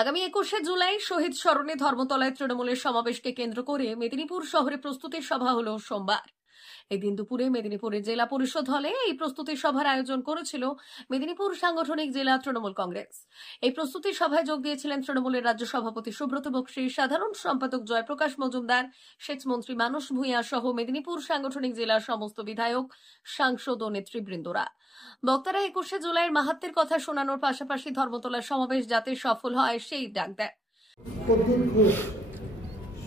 আগামী 21শে জুলাই শহীদ স্মরণে ধর্মতলায় তৃণমূলের সমাবেশকে কেন্দ্র করে মেদিনীপুর শহরে প্রস্তুতি সভা হলো সোমবার। এদিন দুপুরে মেদিনীপুরের জেলা পরিষদ হলে এই প্রস্তুতি সভার আয়োজন করেছিল মেদিনীপুর সাংগঠনিক জেলা তৃণমূল কংগ্রেস। এই প্রস্তুতি সভায় যোগ দিয়েছিলেন তৃণমূলের রাজ্য সভাপতি সুব্রত বক্সী, সাধারণ সম্পাদক জয়প্রকাশ মজুমদার, সেচ মন্ত্রী মানস ভূঁইয়া সহ মেদিনীপুর সাংগঠনিক জেলার সমস্ত বিধায়ক, সাংসদ ও নেতৃবৃন্দরা। বক্তারা 21শে জুলাইয়ের মাহাত্ম্যের কথা শোনানোর পাশাপাশি ধর্মতলার সমাবেশ যাতে সফল হয় সেই ডাক দেয়।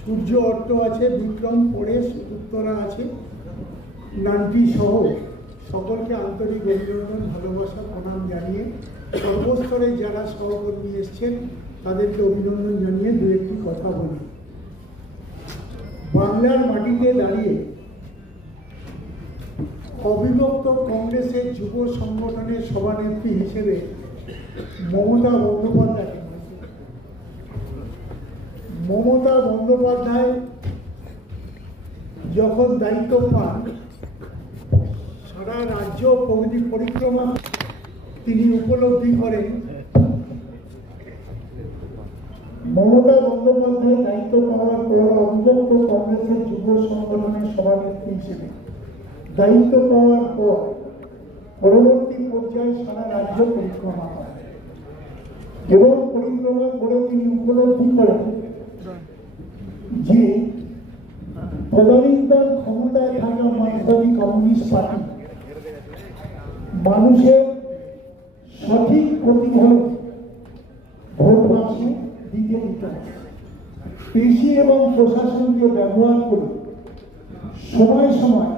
সূর্য অট্ট আছে, বিক্রম পরেশ উত্তরা আছে, নান্টি সহ সকলকে আন্তরিক অভিনন্দন, ভালোবাসা, প্রণাম জানিয়ে সর্বস্তরে যারা সহকর্মী এসছেন তাদেরকে অভিনন্দন জানিয়ে দু একটি কথা বলি। বাংলার মাটিতে দাঁড়িয়ে অবিভক্ত কংগ্রেসের যুব সংগঠনের সভানেত্রী হিসেবে মমতা বন্দ্যোপাধ্যায় যখন দায়িত্ব পান, সারা রাজ্য পরিক্রমা তিনি উপলব্ধি করেন। মমতা বন্দ্যোপাধ্যায় দায়িত্ব পাওয়ার পর অবিভক্ত কংগ্রেসের যুব সংগঠনের সভানেত্রী হিসেবে দায়িত্ব পাওয়ার পর পরবর্তী পর্যায়ে সারা রাজ্য পরিক্রমা করেন এবং পরিক্রমা করে তিনি উপলব্ধি করেন যে তদানীন্তন ক্ষমতায় থাকা মার্ক্সবাদী কমিউনিস্ট পার্টি মানুষের সঠিক প্রতিফলন ভোট বাক্সে দিতে দিতে হবে। পেশি এবং প্রশাসনকে ব্যবহার করে সময় সময়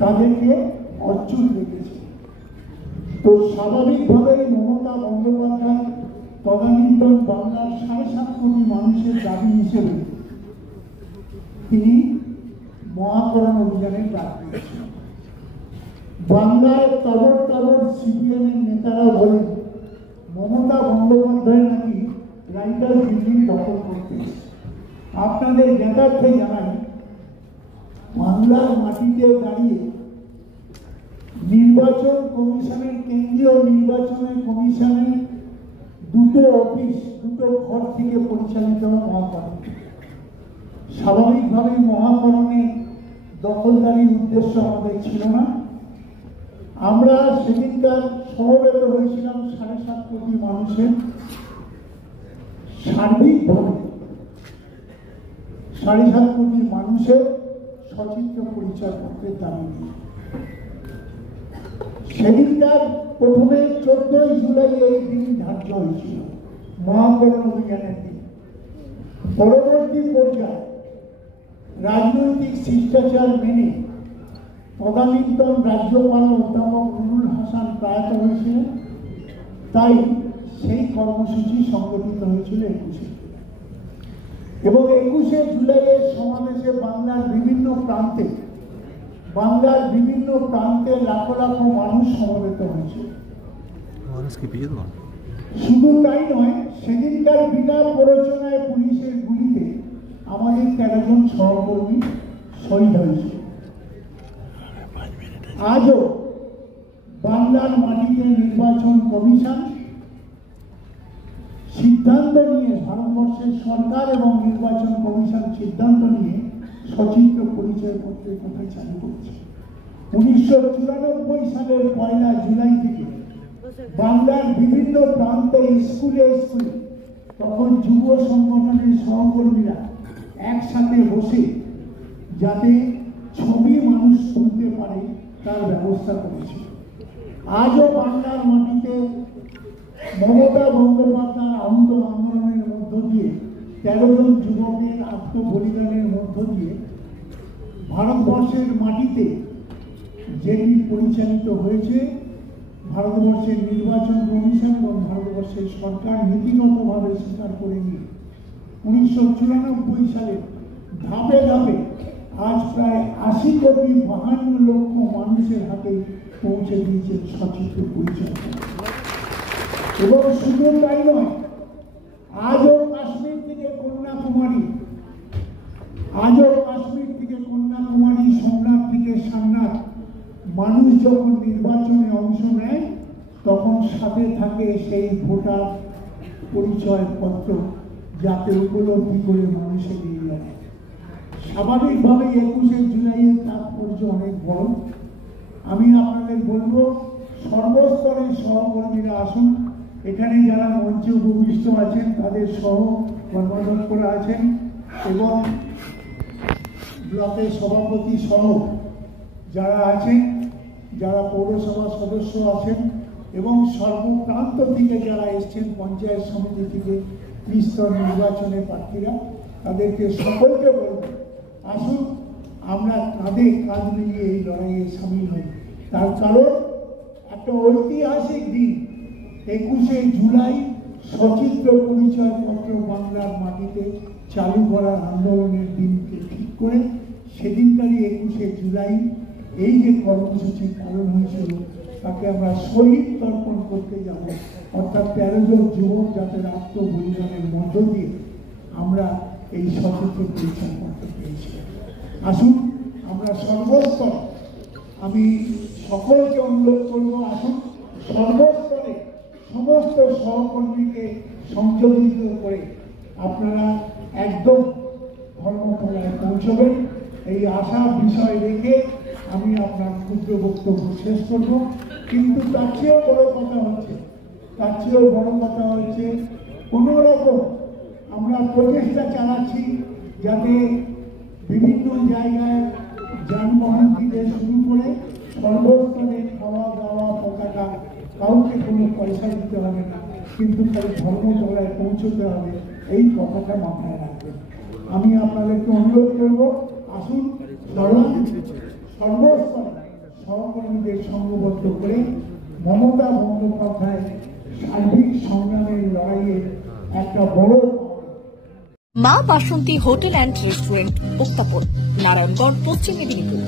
তাদেরকে অচ্যুত রেখেছে। তো স্বাভাবিকভাবেই মমতা বন্দ্যোপাধ্যায় তদানীন্তন বাংলার 7.5 কোটি মানুষের দাবি হিসেবে তিনি মহাকরণ অভিযানের ডাক দিয়েছেন। বাংলার তবর সিপিএম এর নেতারা বলেন মমতা বন্দ্যোপাধ্যায় নাকি রাইটার বিল্ডিং দখল করতে। আপনাদের জ্ঞাতার্থে জানাই, বাংলার মাটিতে দাঁড়িয়ে নির্বাচন কমিশনের, কেন্দ্রীয় নির্বাচনের কমিশনের দুটো অফিস, দুটো ঘর থেকে পরিচালিত মহাকরণ। স্বাভাবিকভাবেই মহাকরণে দখলদারির উদ্দেশ্য আমাদের ছিল না। আমরা সেদিনকার সমবেত হয়েছিলাম 7.5 কোটি মানুষের সার্বিকভাবে 7.5 কোটি মানুষের সচিত্র পরিচয়পত্রের দাবি নিয়ে। সেদিনকার প্রথমে 14ই জুলাই এই দিন ধার্য হয়েছিল মহাকরণ অভিযানের দিন। পরবর্তী পর্যায়ে রাজনৈতিক শিষ্টাচার মেনে তদানীন্তন রাজ্যপাল অধ্যাপক নুরুল হাসান প্রয়াত হয়েছিলেন, তাই সেই কর্মসূচি সংগঠিত হয়েছিল 21শে এবং 21শে জুলাইয়ের সমাবেশে বাংলার বিভিন্ন প্রান্তে লাখো লাখো মানুষ সমবেত হয়েছে। শুধু তাই নয়, সেদিনকার বিনা প্ররোচনায় পুলিশের গুলিতে আমাদের 13 জন সহকর্মী শহীদ হয়েছে। আজও বাংলার মাটিতে নির্বাচন কমিশন সিদ্ধান্ত নিয়ে, ভারতবর্ষের সরকার এবং নির্বাচন কমিশন সিদ্ধান্ত নিয়ে সচিত্র পরিচয়পত্রের কথা চালু করেছে। 1994 সালের 1 জুলাই থেকে বাংলার বিভিন্ন প্রান্তে স্কুলে তখন যুব সংগঠনের সহকর্মীরা একসাথে বসে যাতে ছবি মানুষ তুলতে পারে তার ব্যবস্থা করেছে। আজও বাংলার মাটিতে মমতা বন্দ্যোপাধ্যায় আহত আন্দোলনের মধ্য দিয়ে 13 জন যুবকের আত্মবলিদানের মধ্য দিয়ে ভারতবর্ষের মাটিতে যেটি পরিচালিত হয়েছে, ভারতবর্ষের নির্বাচন কমিশন এবং ভারতবর্ষের সরকার নীতিগতভাবে স্বীকার করে নিয়ে 1994 সালে ধাপে ধাপে আজ প্রায় 80 কোটি 52 লক্ষ মানুষের হাতে পৌঁছে দিয়েছেন সচিত্র পরিচয়। এবং শুধু তাই নয়, আজও কাশ্মীর থেকে কন্যাকুমারী, সোমনাথ থেকে সামনাথ মানুষ যখন নির্বাচনে অংশ নেয় তখন সাথে থাকে সেই ভোটার পরিচয়পত্র যাতে উপলব্ধি করে মানুষের এই লড়াই। স্বাভাবিকভাবে 21শে জুলাইয়ের তাৎপর্য অনেক বড়। আমি আপনাদের বলবো, সর্বস্তরের সহকর্মীরা আসুন। এখানে যারা মঞ্চে উপবিষ্ট আছেন তাদের সহ কর্মদক্ষরা আছেন এবং ব্লকের সভাপতি সহ যারা আছেন, যারা পৌরসভা সদস্য আছেন এবং সর্বপ্রান্ত থেকে যারা এসছেন, পঞ্চায়েত সমিতি থেকে ত্রিস্তর নির্বাচনের প্রার্থীরা, তাদেরকে সকলকে বলব, আসুন আমরা কাঁধে কাঁধ মিলিয়ে এই লড়াইয়ে সামিল হই। তার কারণ একটা ঐতিহাসিক দিন 21শে জুলাই সচিত্র পরিচয়পত্র বাংলার মাটিতে চালু করার আন্দোলনের দিনকে ঠিক করে সেদিনকারই 21শে জুলাই এই যে কর্মসূচির পালন হয়েছিল তাকে আমরা শহীদ তর্পণ করতে যাব, অর্থাৎ 13 জন যুবক যাদের আত্মবলিদানের মধ্য দিয়ে আমরা এই সচিত্র পরিচয়পত্র পেয়েছি। আসুন আমরা সর্বস্তরে, আমি সকলকে অনুরোধ করব, আসুন সর্বস্তরে সমস্ত সহকর্মীকে সংযোজিত করে আপনারা একদম ধর্মতলায় পৌঁছবেন। এই আশার বিষয় রেখে আমি আপনার ক্ষুদ্র বক্তব্য শেষ করব। কিন্তু তার চেয়েও বড় কথা হচ্ছে কোনো রকম আমরা প্রচেষ্টা চালাচ্ছি যাতে বিভিন্ন জায়গায় যানবাহন থেকে শুরু করে সর্বস্তরে খাওয়া দাওয়া পতাকা, কাউকে কোনো পয়সা দিতে হবে না, কিন্তু তাই ধর্মতলায় পৌঁছতে হবে, এই কথাটা মাথায় রাখবেন। আমি আপনাদেরকে অনুরোধ করব, আসুন সর্বস্তরে সহকর্মীদের সংঘবদ্ধ করে মমতা বন্দ্যোপাধ্যায় সার্বিক সংগ্রামের লড়াইয়ে একটা বড় মা বাসন্তী হোটেল অ্যান্ড রেস্টুরেন্ট, উত্তাপন, নারায়ণগড়, পশ্চিম মেদিনীপুর।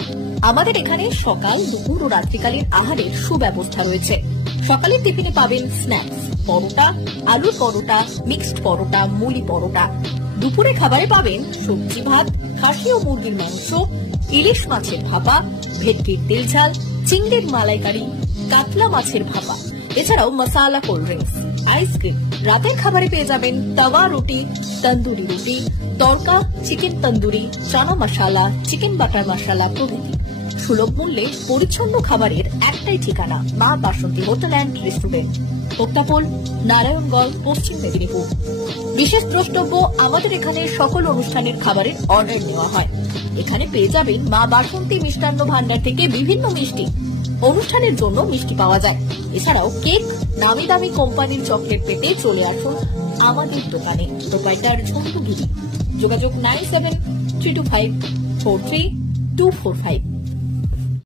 আমাদের এখানে সকাল, দুপুর ও রাত্রিকালীন আহারের সুব্যবস্থা রয়েছে। সকালের টিফিনে পাবেন স্ন্যাক্স, পরোটা, আলুর পরোটা, মিক্সড পরোটা, মুলি পরোটা। দুপুরে খাবারে পাবেন সবজি ভাত, খাসি ও মুরগির মাংস, ইলিশ মাছের ভাপা, ভেটকির তেল ঝাল, চিংড়ির মালাইকারি, কাতলা মাছের ভাপা, এছাড়াও মশালা কোল্ড ড্রিঙ্কস, আইসক্রিম। রাতের খাবারে পেয়ে যাবেন তাওয়া রুটি, তন্দুরি রুটি, তড়কা, চিকেন তন্দুরি, চানা মশালা, চিকেন বাটার মশালা প্রভৃতি। সুলভ মূল্যে পরিচ্ছন্ন খাবারের একটাই ঠিকানা, মা বাসন্তী হোটেল অ্যান্ড রেস্টুরেন্ট, উত্তাপন, নারায়ণগড়, পশ্চিম মেদিনীপুর। বিশেষ দ্রষ্টব্য, আমাদের এখানে সকল অনুষ্ঠানের খাবারের অর্ডার নেওয়া হয়। এখানে পেয়ে যাবেন মা বাসন্তী মিষ্টান্ন ভান্ডার থেকে বিভিন্ন মিষ্টি। অনুষ্ঠানের জন্য মিষ্টি পাওয়া যায়। এছাড়াও কেক, নামি দামি কোম্পানির চকলেট পেতে চলে আসুন আমাদের দোকানে। প্রোপাইটার ঝন্টু গিরি। যোগাযোগ 9732543245।